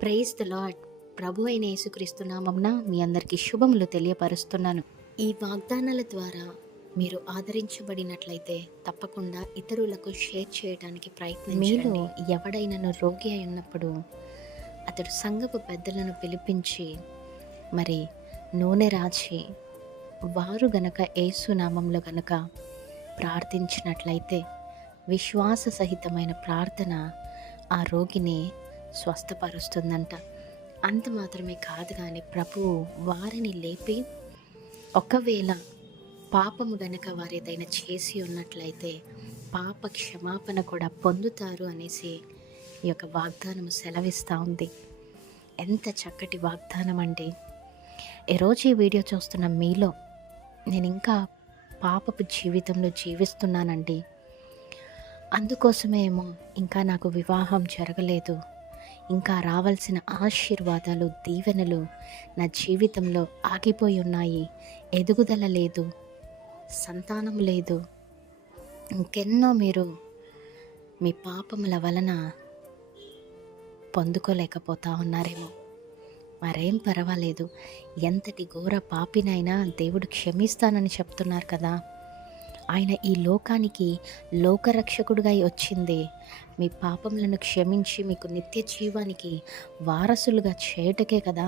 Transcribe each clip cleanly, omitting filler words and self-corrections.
Praise the lord. ప్రభు అయిన యేసుక్రీస్తు నామమున మీ అందరికీ శుభములు తెలియపరుస్తున్నాను. ఈ వాగ్దానాల ద్వారా మీరు ఆదరించబడినట్లయితే తప్పకుండా ఇతరులకు షేర్ చేయడానికి ప్రయత్నించండి. మీలో ఎవడైనను రోగి అయి ఉన్నప్పుడు అతడు సంఘపు పెద్దలను పిలిపించి మరి నూనె రాచి వారు గనక యేసు నామంలో గనక ప్రార్థించినట్లయితే విశ్వాస సహితమైన ప్రార్థన ఆ రోగిని స్వస్థపరుస్తుందంట. అంత మాత్రమే కాదు కానీ ప్రభువు వారిని లేపి ఒకవేళ పాపము గనక వారు ఏదైనా చేసి ఉన్నట్లయితే పాప క్షమాపణ కూడా పొందుతారు అనేసి ఈ యొక్క వాగ్దానం సెలవిస్తూ ఉంది. ఎంత చక్కటి వాగ్దానం అండి. ఈరోజు ఈ వీడియో చూస్తున్న మీలో నేను ఇంకా పాపపు జీవితంలో జీవిస్తున్నానండి, అందుకోసమేమో ఇంకా నాకు వివాహం జరగలేదు, ఇంకా రావాల్సిన ఆశీర్వాదాలు దీవెనలు నా జీవితంలో ఆగిపోయి ఉన్నాయి, ఎదుగుదల లేదు, సంతానం లేదు, ఇంకెన్నో మీరు మీ పాపముల వలన పొందుకోలేకపోతా ఉన్నారేమో. మరేం పర్వాలేదు, ఎంతటి ఘోర పాపినైనా దేవుడు క్షమిస్తానని చెప్తున్నారు కదా. ఆయన ఈ లోకానికి లోకరక్షకుడుగా వచ్చింది మీ పాపములను క్షమించి మీకు నిత్య జీవానికి వారసులుగా చేయటకే కదా.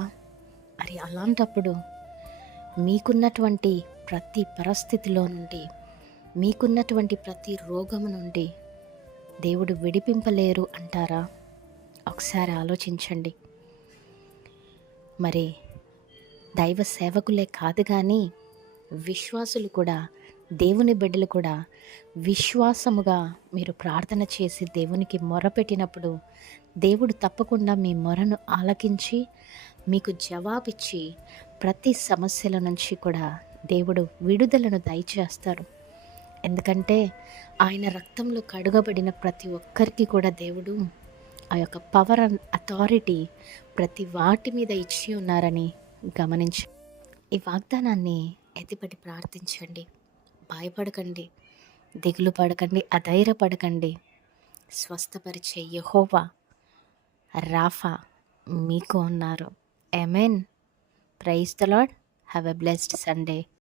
మరి అలాంటప్పుడు మీకున్నటువంటి ప్రతి పరిస్థితిలో నుండి, మీకున్నటువంటి ప్రతి రోగము నుండి దేవుడు విడిపింపలేరు అంటారా? ఒకసారి ఆలోచించండి. మరి దైవ సేవకులే కాదు కానీ విశ్వాసులు కూడా, దేవుని బిడ్డలు కూడా విశ్వాసముగా మీరు ప్రార్థన చేసి దేవునికి మొరపెట్టినప్పుడు దేవుడు తప్పకుండా మీ మొరను ఆలకించి మీకు జవాబిచ్చి ప్రతి సమస్యల నుంచి కూడా దేవుడు విడుదలను దయచేస్తారు. ఎందుకంటే ఆయన రక్తంలో కడుగబడిన ప్రతి ఒక్కరికి కూడా దేవుడు ఆ యొక్క పవర్ అండ్ అథారిటీ ప్రతి వాటి మీద ఇచ్చి ఉన్నారని గమనించి ఈ వాగ్దానాన్ని ఎత్తిపట్టి ప్రార్థించండి. భయపడకండి, దిగులు పడకండి, అధైర్యపడకండి. స్వస్థపరిచే యెహోవా రాఫా మీకు ఉన్నారు. Amen. Praise the Lord. Have a blessed Sunday.